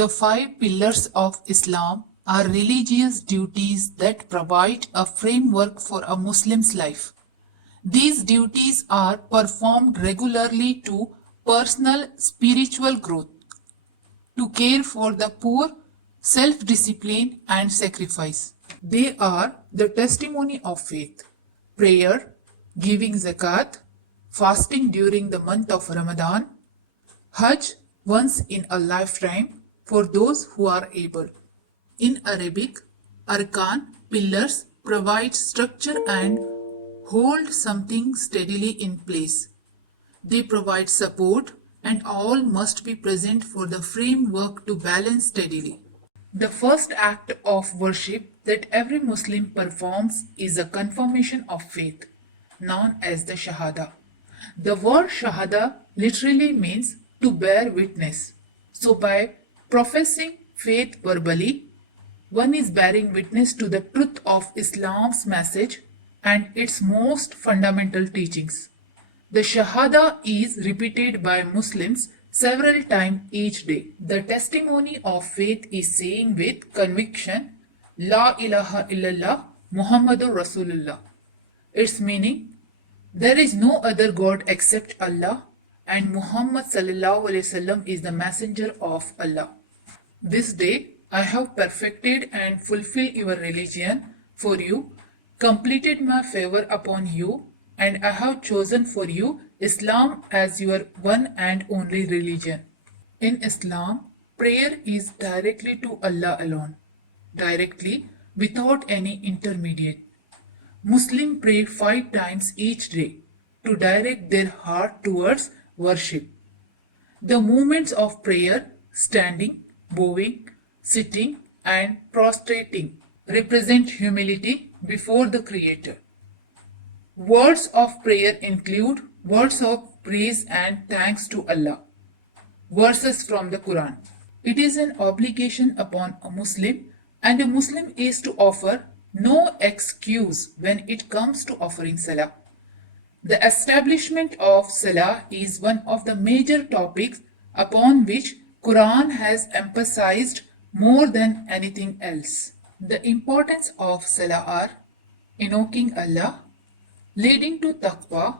The five pillars of Islam are religious duties that provide a framework for a Muslim's life. These duties are performed regularly to personal spiritual growth, to care for the poor, self-discipline and sacrifice. They are the testimony of faith, prayer, giving zakat, fasting during the month of Ramadan, Hajj once in a lifetime for those who are able. In Arabic, arkan, pillars, provide structure and hold something steadily in place. They provide support and all must be present for the framework to balance steadily. The first act of worship that every Muslim performs is a confirmation of faith, known as the Shahada. The word Shahada literally means to bear witness. So by professing faith verbally, one is bearing witness to the truth of Islam's message and its most fundamental teachings. The Shahada is repeated by Muslims several times each day. The testimony of faith is saying with conviction, La ilaha illallah Muhammadur Rasulullah. Its meaning, there is no other God except Allah and Muhammad sallallahu alaihi wasallam is the messenger of Allah. This day I have perfected and fulfilled your religion for you, completed my favor upon you, and I have chosen for you Islam as your one and only religion. In Islam, prayer is directly to Allah alone, directly without any intermediate. Muslims pray 5 times each day to direct their heart towards worship. The movements of prayer, standing, bowing, sitting and prostrating, represent humility before the Creator. Words of prayer include words of praise and thanks to Allah. Verses from the Quran. It is an obligation upon a Muslim, and a Muslim is to offer no excuse when it comes to offering Salah. The establishment of Salah is one of the major topics upon which Quran has emphasized more than anything else. The importance of Salah are invoking Allah, leading to taqwa,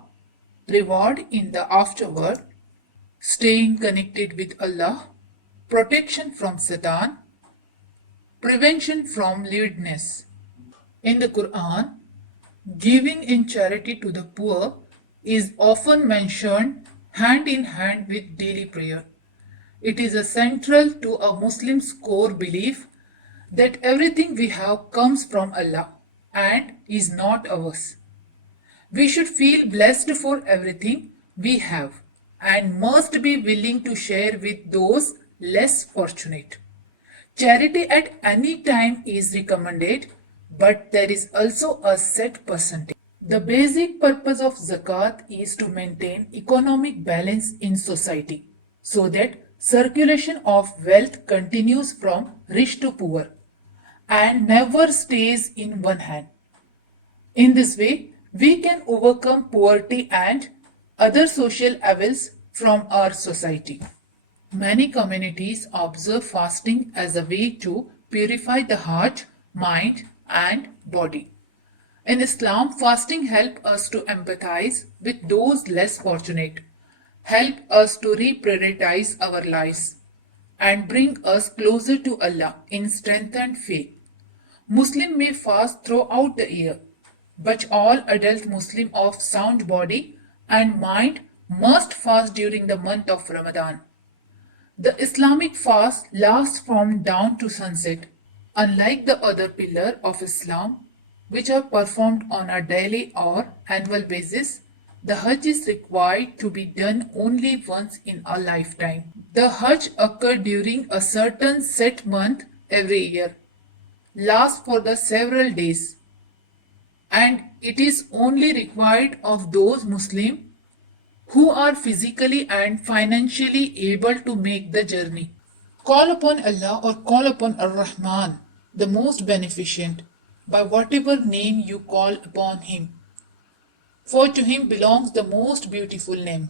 reward in the afterworld, staying connected with Allah, protection from Satan, prevention from lewdness. In the Quran, giving in charity to the poor is often mentioned hand in hand with daily prayer. It is central to a Muslim's core belief that everything we have comes from Allah and is not ours. We should feel blessed for everything we have and must be willing to share with those less fortunate. Charity at any time is recommended, but there is also a set percentage. The basic purpose of zakat is to maintain economic balance in society so that circulation of wealth continues from rich to poor and never stays in one hand. In this way, we can overcome poverty and other social evils from our society. Many communities observe fasting as a way to purify the heart, mind, and body. In Islam, fasting helps us to empathize with those less fortunate, help us to reprioritize our lives, and bring us closer to Allah in strengthened faith. Muslim may fast throughout the year, but all adult Muslim of sound body and mind must fast during the month of Ramadan. The Islamic fast lasts from dawn to sunset. Unlike the other pillars of Islam, which are performed on a daily or annual basis, the Hajj is required to be done only once in a lifetime. The Hajj occurs during a certain set month every year, lasts for the several days, and it is only required of those Muslims who are physically and financially able to make the journey. Call upon Allah or call upon Ar-Rahman, the most beneficent, by whatever name you call upon Him. For to Him belongs the most beautiful name.